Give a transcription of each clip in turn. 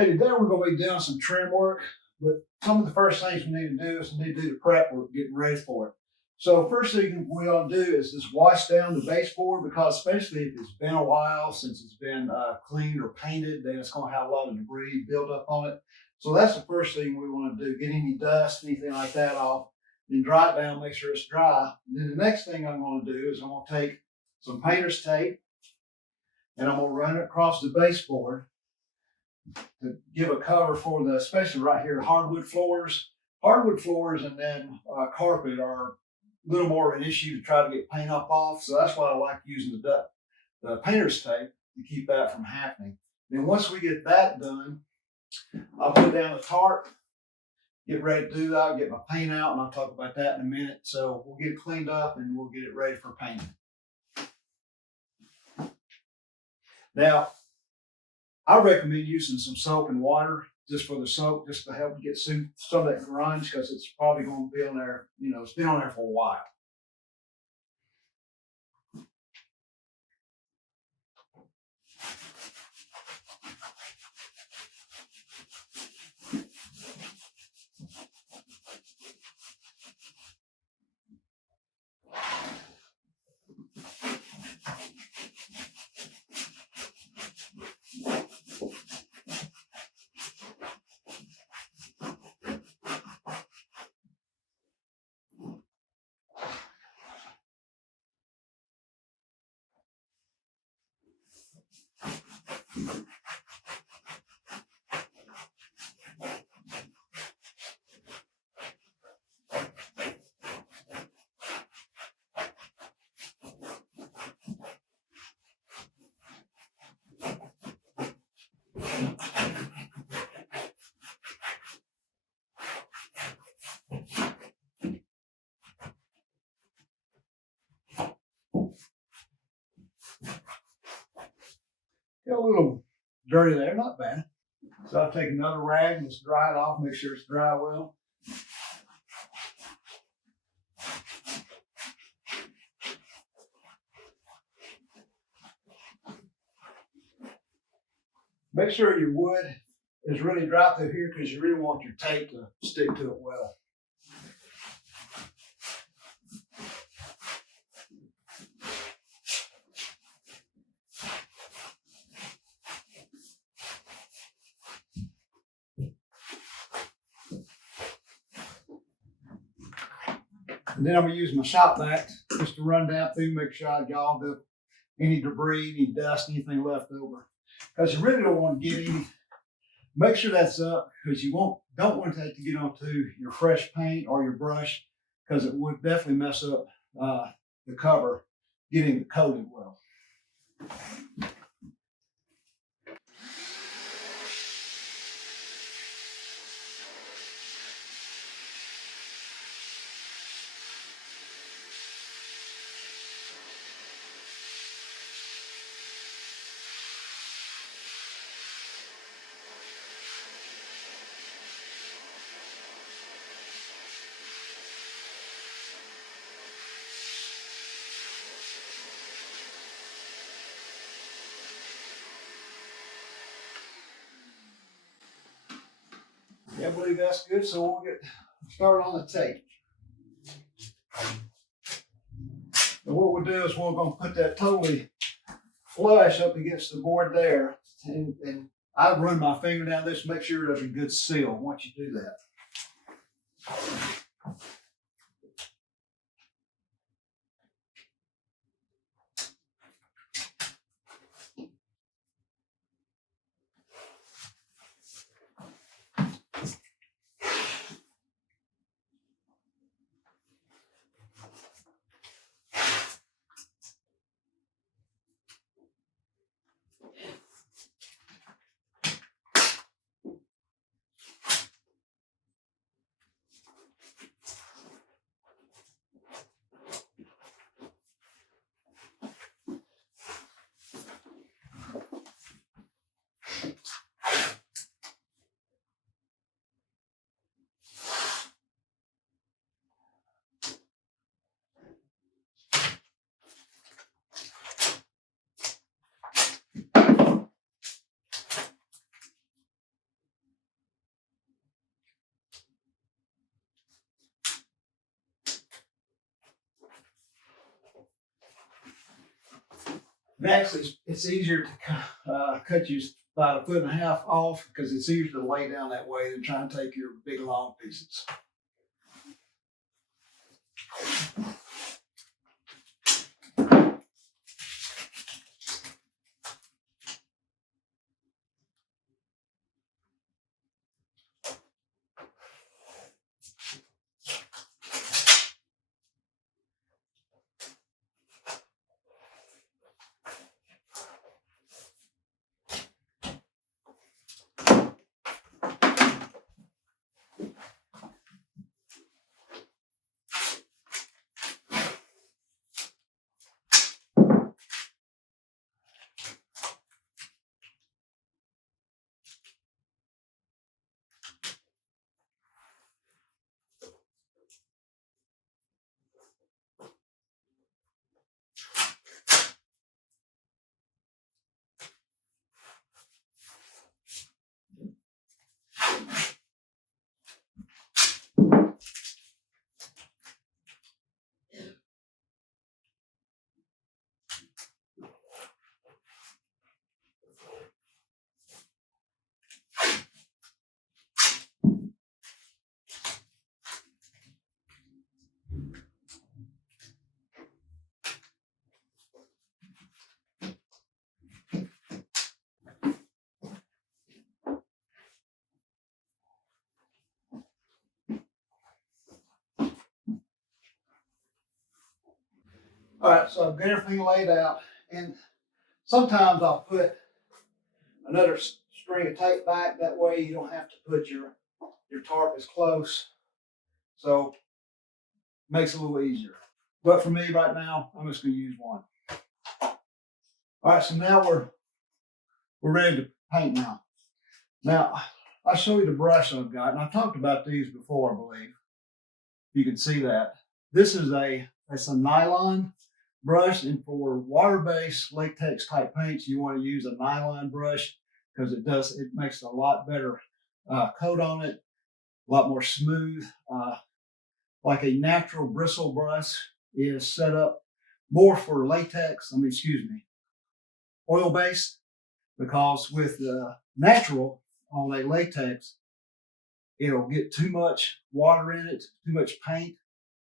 Hey, today we're going to be doing some trim work, but some of the first things we need to do is we need to do the prep work, getting ready for it. So first thing we ought to do is just wash down the baseboard, because especially if it's been a while since it's been cleaned or painted, then it's going to have a lot of debris built up on it. So that's the first thing we want to do, get any dust, anything like that off, then dry it down, make sure it's dry. And then the next thing I'm going to do is I'm going to take some painter's tape and I'm going to run it across the baseboard to give a cover for the, especially right here, hardwood floors. Hardwood floors and then carpet are a little more of an issue to try to get paint up off. So that's why I like using the painter's tape to keep that from happening. Then once we get that done, I'll put down the tarp, get ready to do that. I'll get my paint out, and I'll talk about that in a minute. So we'll get it cleaned up and we'll get it ready for painting. Now, I recommend using some soap and water just for the soap, just to help get some of that grunge, because it's probably going to be on there, it's been on there for a while. Got a little dirty there, not bad. So I'll take another rag and just dry it off, make sure it's dry well. Make sure your wood is really dry through here, because you really want your tape to stick to it well. And then I'm going to use my shop vac just to run down through, make sure I got all any debris, any dust, anything left over. Because you really don't want to get any. Make sure that's up, because you don't want it to get onto your fresh paint or your brush, because it would definitely mess up the cover getting it coated well. Yeah, I believe that's good. So we'll get started on the tape. And what we'll do is we're going to put that totally flush up against the board there. And I run my finger down this, make sure there's a good seal once you do that. And actually, it's easier to cut you about 1.5 feet off because it's easier to lay down that way than trying to take your big long pieces. All right, so I've got everything laid out, and sometimes I'll put another string of tape back. That way you don't have to put your tarp as close. So it makes it a little easier. But for me right now, I'm just going to use one. All right, so now we're ready to paint now. Now, I'll show you the brush I've got, and I talked about these before, I believe. You can see that. This is it's a nylon brush, and for water-based latex type paints, you want to use a nylon brush because it makes a lot better coat on it, a lot more smooth. Like a natural bristle brush is set up more for oil-based, because with the natural on a latex, it'll get too much water in it, too much paint,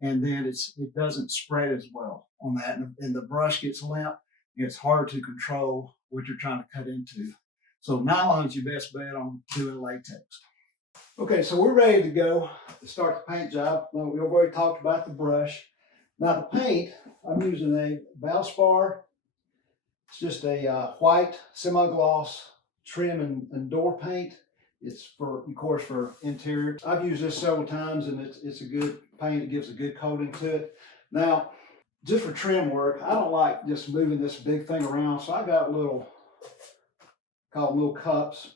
and then it doesn't spread as well on that, and the brush gets limp. It's hard to control what you're trying to cut into. So nylon is your best bet on doing latex. Okay, so we're ready to go to start the paint job. Well, we've already talked about the brush. Now the paint, I'm using a Baseboard. It's just a white semi-gloss trim and door paint. It's of course, for interior. I've used this several times, and it's a good paint. It gives a good coating to it. Now, just for trim work, I don't like just moving this big thing around, so I got called little cups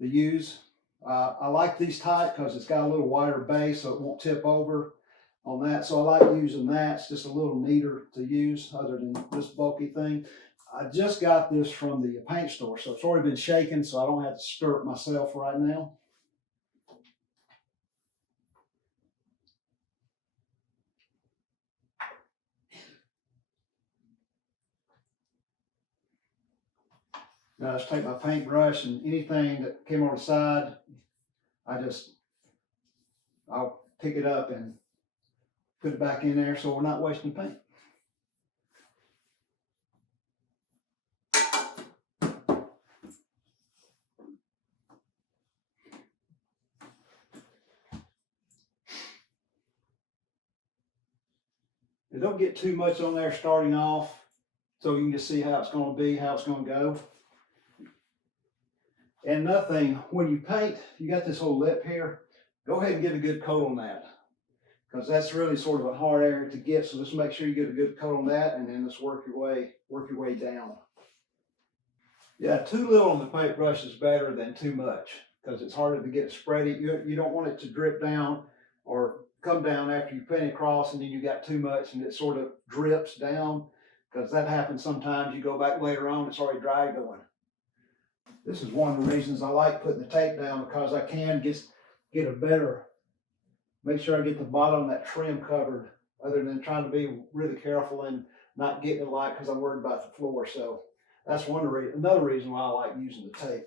to use. I like these type because it's got a little wider base, so it won't tip over on that. So I like using that. It's just a little neater to use other than this bulky thing. I just got this from the paint store, so it's already been shaken, so I don't have to stir it myself right now. Now I just take my paintbrush, and anything that came on the side, I'll pick it up and put it back in there so we're not wasting paint. And don't get too much on there starting off, so you can just see how it's going to be, how it's going to go. And another thing, when you paint, you got this whole lip here, go ahead and get a good coat on that, because that's really sort of a hard area to get. So just make sure you get a good coat on that, and then just work your way down. Yeah, too little on the paintbrush is better than too much, because it's harder to get spready. You don't want it to drip down or come down after you paint across, and then you got too much and it sort of drips down, because that happens sometimes. You go back later on, it's already dry going. This is one of the reasons I like putting the tape down, because I can get a better, make sure I get the bottom of that trim covered, other than trying to be really careful and not getting it light because I'm worried about the floor. So that's another reason why I like using the tape.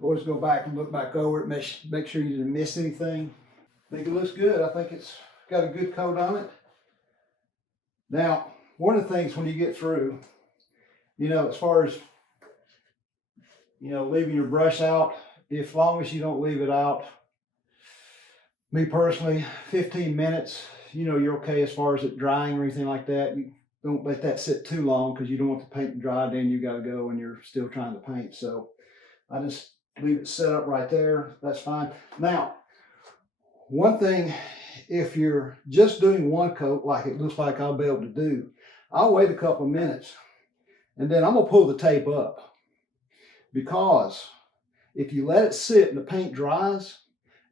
Always go back and look back over it, make sure you didn't miss anything. I think it looks good. I think it's got a good coat on it. Now, one of the things when you get through, as far as, leaving your brush out, as long as you don't leave it out, me personally, 15 minutes, you're okay as far as it drying or anything like that. You don't let that sit too long because you don't want the paint to dry, then you got to go and you're still trying to paint. So I just leave it set up right there. That's fine. Now, one thing, if you're just doing one coat, like it looks like I'll be able to do, I'll wait a couple of minutes and then I'm gonna pull the tape up, because if you let it sit and the paint dries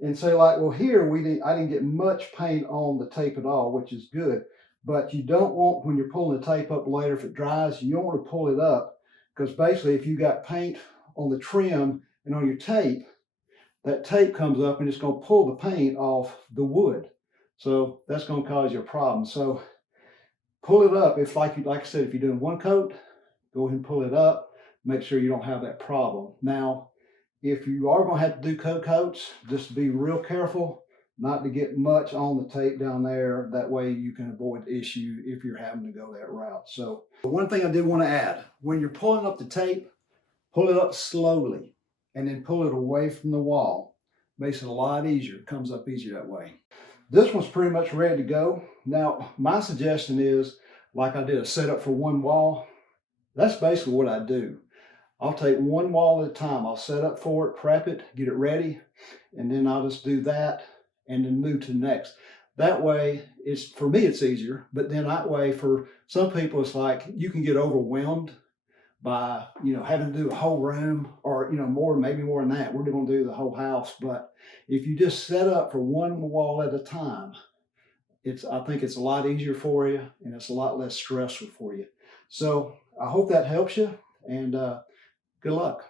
and say like, well, here I didn't get much paint on the tape at all, which is good, but you don't want, when you're pulling the tape up later, if it dries, you don't want to pull it up, because basically if you got paint on the trim and on your tape, that tape comes up and it's going to pull the paint off the wood. So that's going to cause you a problem. So pull it up. If like I said, if you're doing one coat, go ahead and pull it up. Make sure you don't have that problem. Now, if you are going to have to do coats, just be real careful not to get much on the tape down there. That way you can avoid the issue if you're having to go that route. So one thing I did want to add, when you're pulling up the tape, pull it up slowly and then pull it away from the wall. Makes it a lot easier. It comes up easier that way. This one's pretty much ready to go. Now, my suggestion is, like I did a setup for one wall, that's basically what I do. I'll take one wall at a time. I'll set up for it, prep it, get it ready, and then I'll just do that and then move to the next. That way, for me, it's easier, but then that way for some people, it's like you can get overwhelmed by having to do a whole room, or maybe more than that. We're going to do the whole house, but if you just set up for one wall at a time, I think it's a lot easier for you and it's a lot less stressful for you. So I hope that helps you, and good luck.